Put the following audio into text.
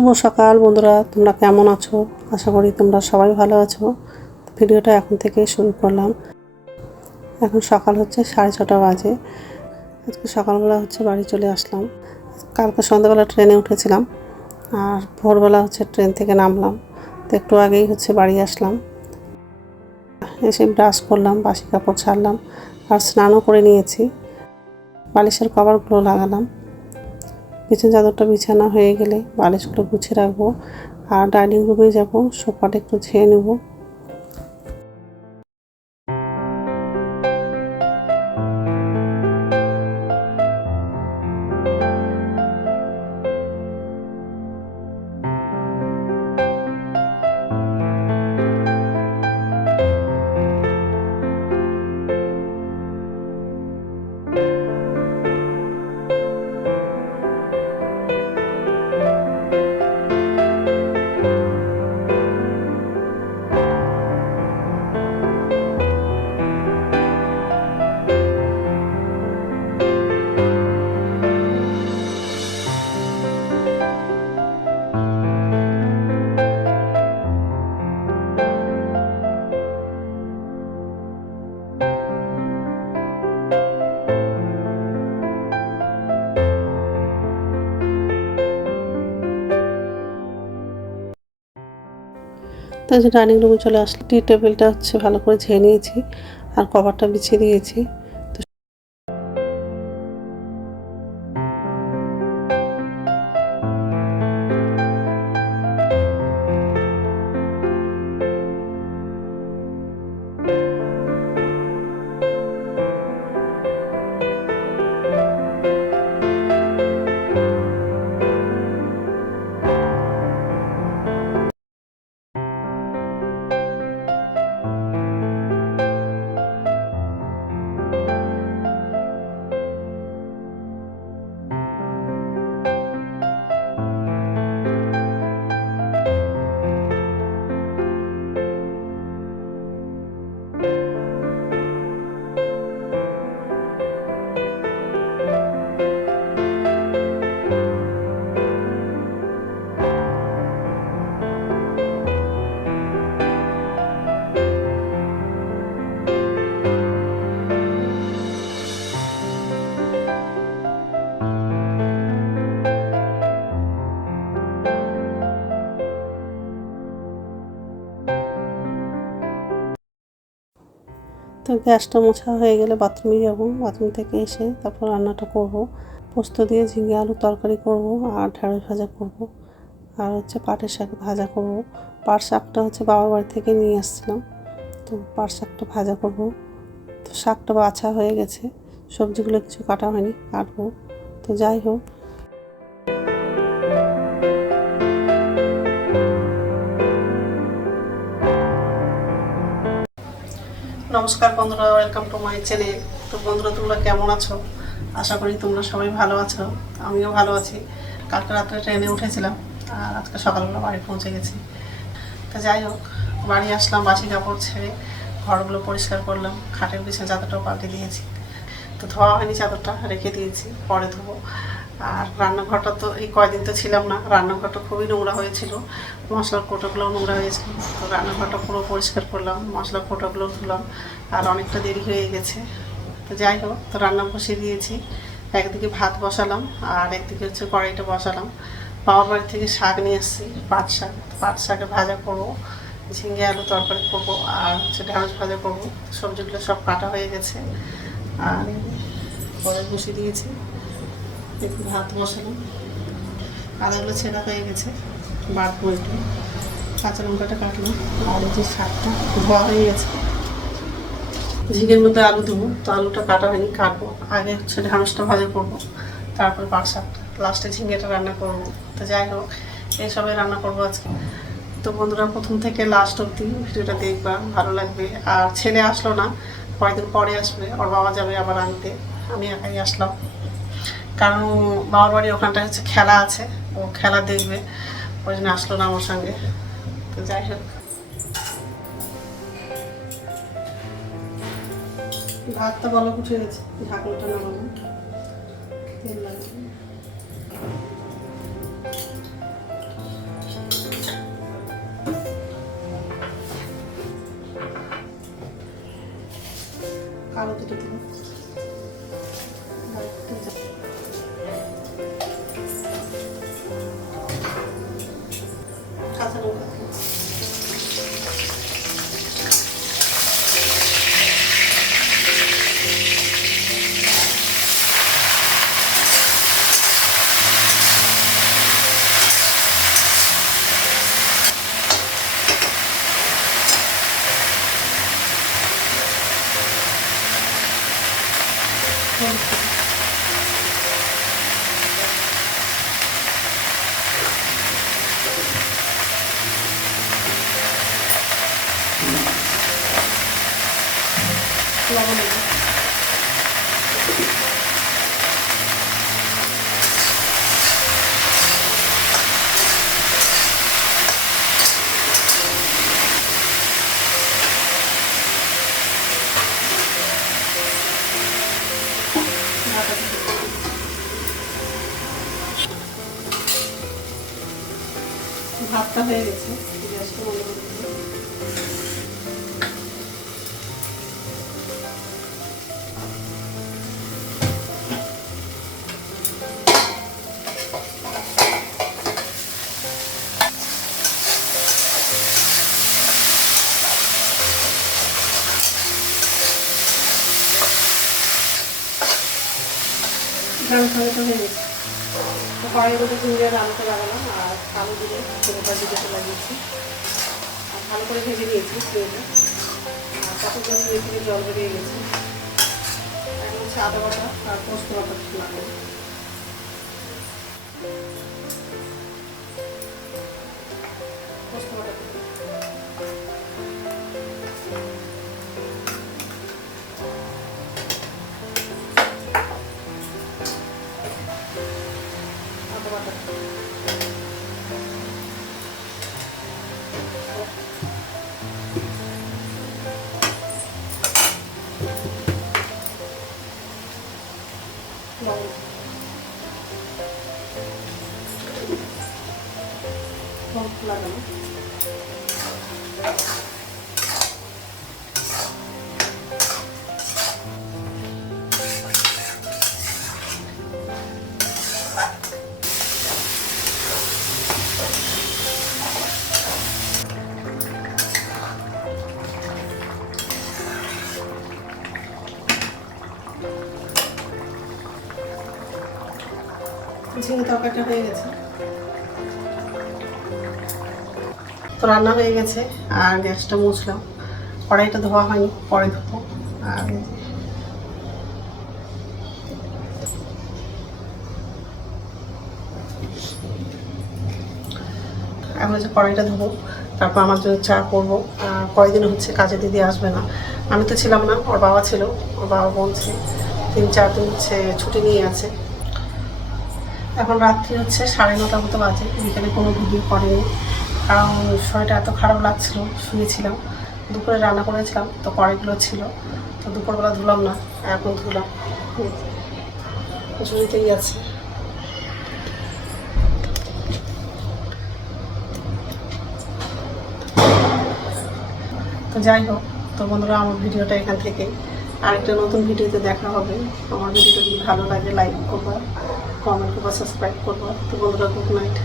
শুভ সকাল বন্ধুরা, তোমরা কেমন আছো? আশা করি তোমরা সবাই ভালো আছো। ভিডিওটা এখন থেকে শুরু করলাম। এখন সকাল হচ্ছে সাড়ে ছটা বাজে। আজকে সকালবেলা হচ্ছে বাড়ি চলে আসলাম। কালকে সন্ধ্যাবেলা ট্রেনে উঠেছিলাম আর ভোরবেলা হচ্ছে ট্রেন থেকে নামলাম। তো একটু আগেই হচ্ছে বাড়ি আসলাম। এসে ব্রাশ করলাম, বাসি কাপড় ছাড়লাম আর স্নানও করে নিয়েছি। বালিশের কভারগুলো লাগালাম। বিছানা চাদরটা বিছানা হয়ে গেলে বালিশগুলো গুছিয়ে রাখব। আর ডাইনিং রুমে যাব, সোফাটা একটু ছেয়ে নেব। তাই যে ডাইনিং রুমে চলে আসলে টি টেবিলটা হচ্ছে ভালো করে ঝেয়ে নিয়েছি আর কভারটা বিছিয়ে দিয়েছি। গ্যাসটা মোছা হয়ে গেলে বাথরুমে যাব। বাথরুম থেকে এসে তারপর রান্নাটা করব। পোস্ত দিয়ে ঝিঙে আলু তরকারি করব আর ঢেঁড়স ভাজা করব। আর হচ্ছে পাটের শাক ভাজা করব। পাট শাকটা হচ্ছে বাবার বাড়ি থেকে নিয়ে আসছিলাম। তো পাট শাকটা ভাজা করব। তো শাকটা বাছা হয়ে গেছে। সবজিগুলো কিছু কাটা হয়নি, কাটবো। তো যাই হোক নমস্কার বন্ধুরা ওয়েলকাম টু মাই চ্যানেল তো বন্ধুরা, তোমরা কেমন আছো? আশা করি তোমরা সবাই ভালো আছো। আমিও ভালো আছি। কালকে রাত্রে ট্রেনে উঠেছিলাম আর আজকে সকালবেলা বাড়ি পৌঁছে গেছি। তো যাই হোক, বাড়ি আসলাম, বাসি কাপড় ছেড়ে ঘরগুলো পরিষ্কার করলাম, খাটের বিছানা, চাদরটাও পাল্টে দিয়েছি। তো ধোয়া হয়নি, চাদরটা রেখে দিয়েছি, পরে ধোবো। আর রান্নাঘরটা তো এই কয়দিন তো ছিলাম না, রান্নাঘরটা খুবই নোংরা হয়েছিল, মশলার কোটোগুলো নোংরা হয়েছিল, তো রান্নাঘরটা পুরো পরিষ্কার করলাম, মশলার কোটোগুলো ধুলাম, আর অনেকটা দেরি হয়ে গেছে। তো যাই হোক, তো রান্না বসিয়ে দিয়েছি, একদিকে ভাত বসালাম, আর একদিকে হচ্ছে কড়াইটা বসালাম। বাবার বাড়ি থেকে শাক নিয়ে এসেছি, পাট শাক, পাট শাকে ভাজা করব, ঝিঙে আলু তরকারি করব, আর হচ্ছে ঢেঁড়স ভাজা করব, সবজিগুলো সব কাটা হয়ে গেছে, আর পরে বসিয়ে দিয়েছি। একটু ভাত বসালাম। আদাগুলো ছেঁড়া হয়ে গেছে, বাটবো একটু। কাঁচা লঙ্কাটা কাটলাম আর যে শাকটা, ধোয়া হয়ে গেছে। ঝিঙের মধ্যে আলু দেবো, তো আলুটা কাটা হয়নি, কাটবো। আগে হচ্ছে ঢ্যাঁড়সটা ভাজা করব, তারপর পাট শাকটা। লাস্টে ঝিঙেটা রান্না করব। তো যাই হোক এইসবে রান্না করব আজকে। তো বন্ধুরা, প্রথম থেকে লাস্ট অবধি ভিডিওটা দেখবা, ভালো লাগবে। আর ছেলে আসলো না, কয়েকদিন পরে আসবে, ওর বাবা যাবে আবার আনতে। আমি একাই আসলাম। কারণ বাবার বাড়ি ওখানটা হচ্ছে খেলা আছে, ও খেলা দেখবে। ওই জন্য আসলো না আমার সঙ্গে। তো যাই হোক। ভাতটা বলো, উঠে গেছে। ঢাকনাটা না তেল লাগবে। কালো দুটো কাঁচা লঙ্কা দিন। লবণ। ভাতটা হয়ে গেছে গ্যাসটা বন্ধ করে খাওয়াটা হয়ে গেছে তো কড়াই মধ্যে জিঞ্জার আলুটা লাগালাম আর আলু দিয়ে পুরোটা দিতে লাগিয়েছি আর ভালো করে ভেজে নিয়েছি তেলটা আর কত জন্য দিয়ে জল বেরিয়ে গেছে, এখন হচ্ছে আদা বাটা আর পোস্ত বাটা লাগাবো পোস্ত বাটা ঝিঙে তরকারিটা হয়ে গেছে। তো রান্না হয়ে গেছে, আর গ্যাসটা মুছলাম। কড়াইটা ধোয়া হয়নি, পরে ধোবো। আর এখন যে কড়াইটা ধোবো, তারপর আমার জন্য চা করব। কয়েকদিন হচ্ছে কাজে দিদি আসবে না। আমি তো ছিলাম না, ওর বাবা ছিল, ওর বাবা বলছে তিন, চার দিন হচ্ছে ছুটি নিয়ে আছে। এখন রাত্রি হচ্ছে, সাড়ে নটা মতো বাজে। বিকেলে কোনো ভিডিও করেনি কারণ শরীরটা এত খারাপ লাগছিল, শুয়েছিলাম। দুপুরে রান্না করেছিলাম, তো কড়াইগুলো ছিল। তো দুপুরবেলা ধুলাম না, এখন ধুলাম। ঝুড়িতেই আছে। তো যাই হোক, তো বন্ধুরা, আমার ভিডিওটা এখান থেকে আরেকটা নতুন ভিডিওতে দেখা হবে। আমার ভিডিওটা যদি ভালো লাগে লাইক করবা। কমেন্ট করবা সাবস্ক্রাইব করবা তো বন্ধুরা গুড নাইট